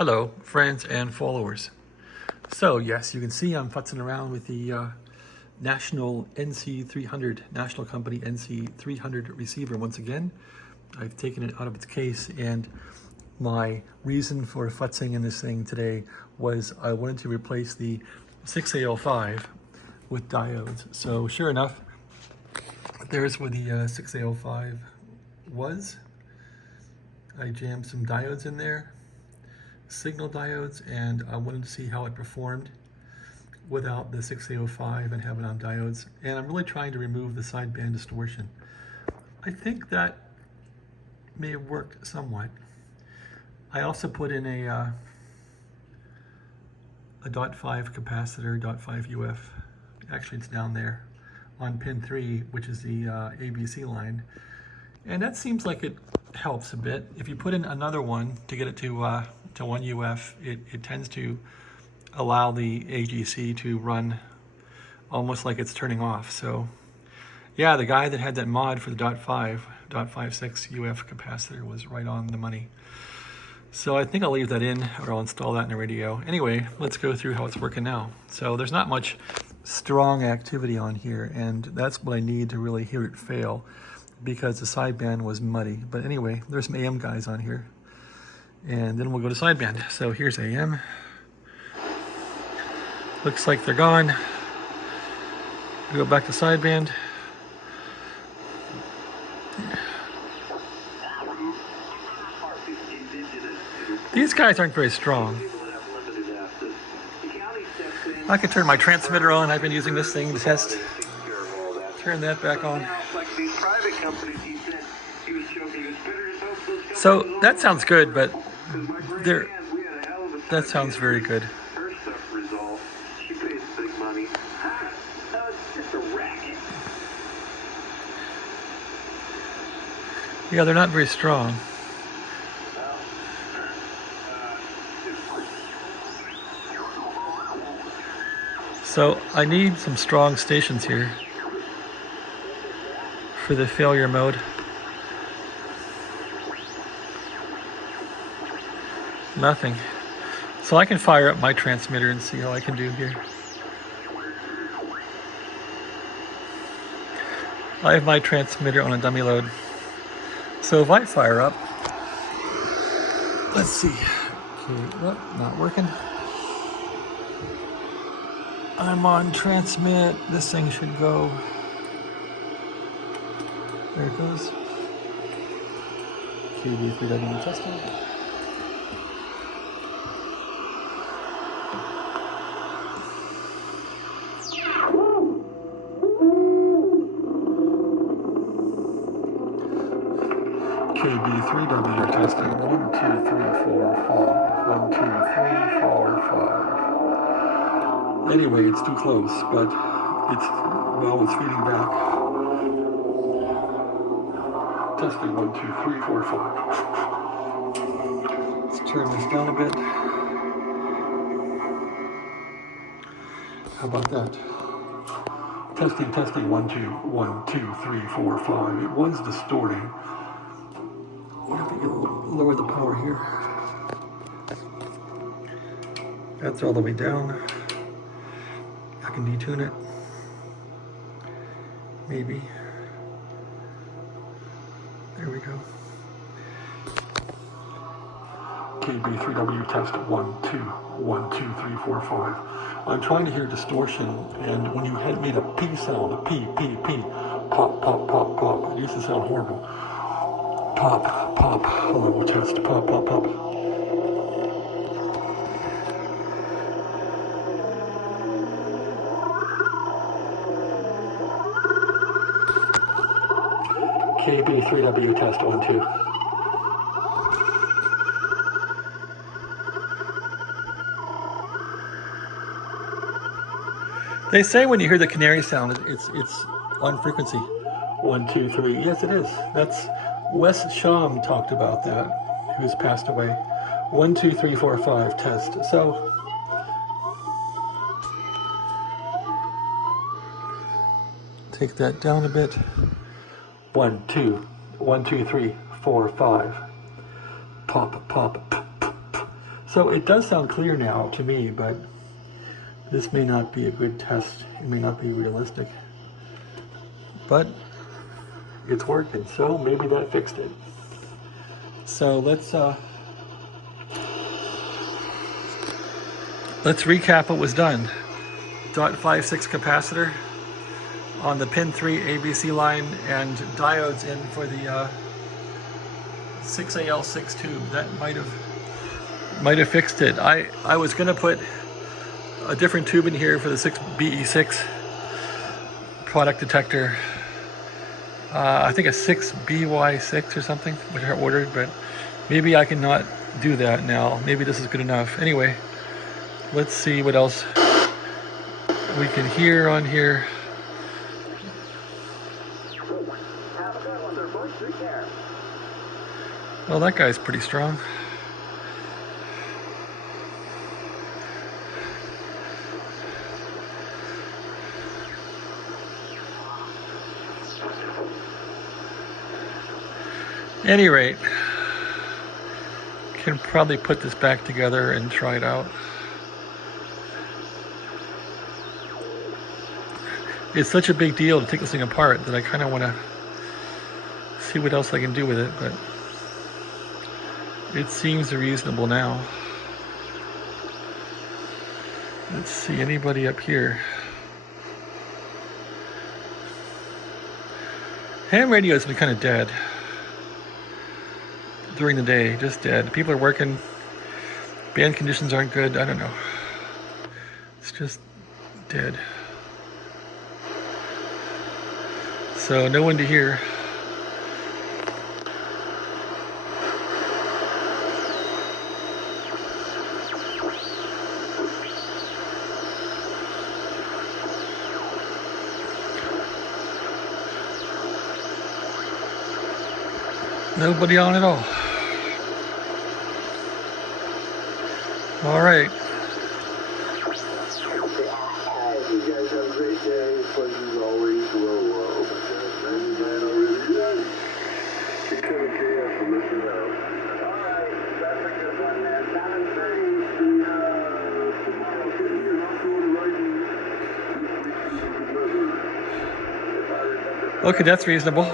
Hello, friends and followers. So yes, you can see I'm futzing around with the national NC-300, national company NC-300 receiver once again. I've taken it out of its case, and my reason for futzing in this thing today was I wanted to replace the 6A05 with diodes. So sure enough, there's where the 6A05 was. I jammed some diodes in there, signal diodes, and I wanted to see how it performed without the 6A05 and have it on diodes. And I'm really trying to remove the sideband distortion. I think that may have worked somewhat. I also put in a .5 capacitor, .5 UF. Actually, it's down there on pin 3, which is the AVC line. And that seems like it helps a bit. If you put in another one to get it to 1 UF, it tends to allow the AGC to run almost like it's turning off. So yeah, the guy that had that mod for the .56 UF capacitor was right on the money. So I think I'll leave that in, or I'll install that in the radio. Anyway, let's go through how it's working now. So there's not much strong activity on here, and that's what I need to really hear it fail, because the sideband was muddy. But anyway, there's some AM guys on here, and then we'll go to sideband. So here's AM. Looks like they're gone. We go back to sideband. These guys aren't very strong. I could turn my transmitter on. I've been using this thing to test. Turn that back on. So that sounds good, but that sounds very good. Yeah, they're not very strong. So I need some strong stations here for the failure mode. Nothing. So I can fire up my transmitter and see how I can do here. I have my transmitter on a dummy load. So if I fire up, let's see. Okay, well, not working. I'm on transmit. This thing should go. There it goes. QB3W testing. KB3W testing. 1, 2, 3, 4, 5. 1, 2, 3, 4, 5. Anyway, it's too close, but it's feeding back. Testing 1, 2, 3, 4, 5. Let's turn this down a bit. How about that? Testing 1, 2, 1, 2, 3, 4, 5. It was distorting. We have to lower the power here. That's all the way down. I can detune it. Maybe. There we go. KB3W test 1, 2, 1, 2, 3, 4, 5. I'm trying to hear distortion, and when you had made a P sound, a P, pop, pop, pop, pop. It used to sound horrible. Pop, pop. Hello, we'll test. Pop, pop, pop. KB3W test 1, 2. They say when you hear the canary sound, it's on frequency. 1, 2, 3. Yes, it is. That's Wes Sham talked about that, who's passed away. 1, 2, 3, 4, 5 test. So take that down a bit. 1, 2, 1, 2, 3, 4, 5. Pop, pop, p, p, p. So it does sound clear now to me, but this may not be a good test. It may not be realistic. But it's working, so maybe that fixed it. So let's recap what was done. .56 capacitor on the pin 3 AVC line and diodes in for the 6AL6 tube. That might have fixed it. I was gonna put a different tube in here for the 6BE6 product detector. I think a 6BY6 or something, which I ordered, but maybe I can not do that now. Maybe this is good enough. Anyway, let's see what else we can hear on here. Well, that guy's pretty strong. Any rate, can probably put this back together and try it out. It's such a big deal to take this thing apart that I kind of want to see what else I can do with it, but it seems reasonable now. Let's see, anybody up here? Ham radio has been kind of dead during the day, just dead. People are working, band conditions aren't good, I don't know. It's just dead. So no one to hear. Nobody on at all. All right. You guys have a great day. Pleasure's always low. Keep coming, KF, from listening out. All right, that's a good one, man. Down in Philly. Okay, that's reasonable.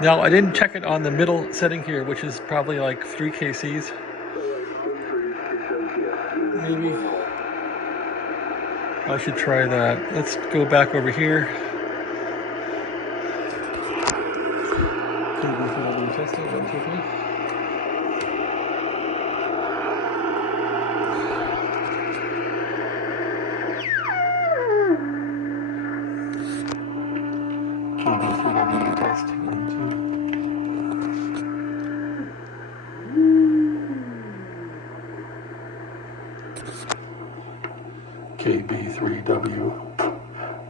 Now, I didn't check it on the middle setting here, which is probably like 3 kcs. Maybe I should try that. Let's go back over here. Test it. 1, 2, 3. Test 1, 2. KB3W,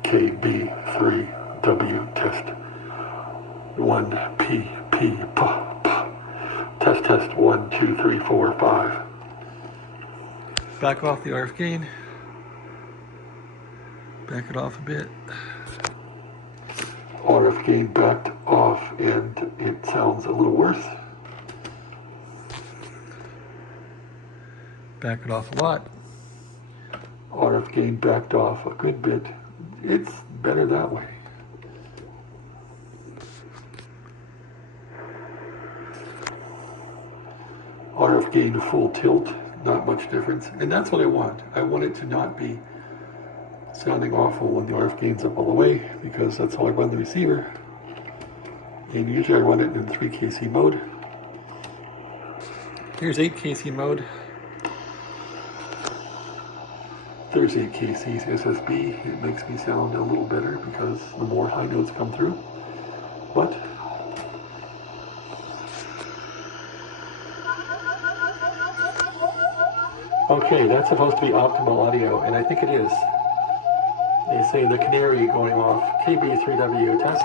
KB3W test 1P, P, test 1, 2, 3, 4, 5. Back off the RF gain. Back it off a bit. RF gain backed off, and it sounds a little worse. Back it off a lot. RF gain backed off a good bit. It's better that way. RF gain full tilt, not much difference. And that's what I want. I want it to not be sounding awful when the RF gain's up all the way, because that's how I run the receiver. And usually I run it in 3 kc mode. Here's 8 kc mode. There's 8 kc's SSB. It makes me sound a little better because the more high notes come through. But okay, that's supposed to be optimal audio, and I think it is. They say the canary going off. KB3W test.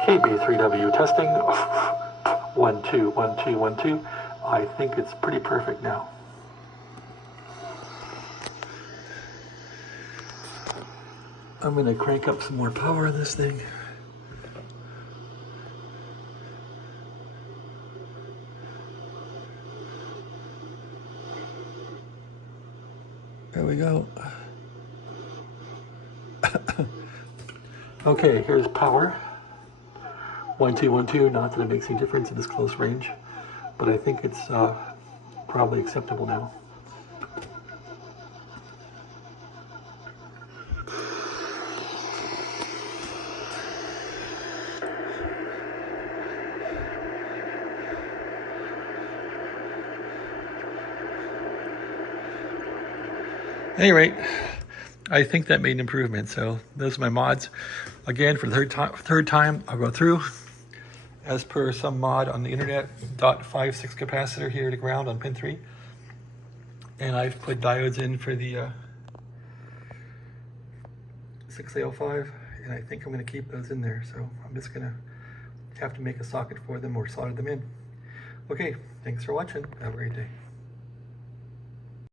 KB3W testing. 1, 2, 1, 2, 1, 2. I think it's pretty perfect now. I'm going to crank up some more power on this thing. There we go. Okay, here's power. 1, 2, 1, 2. Not that it makes any difference in this close range, but I think it's probably acceptable now. At any rate, I think that made an improvement. So those are my mods. Again, for the third time, I'll go through. As per some mod on the internet, .56 capacitor here to ground on pin 3. And I've put diodes in for the 6A05, and I think I'm going to keep those in there. So I'm just going to have to make a socket for them or solder them in. Okay, thanks for watching. Have a great day.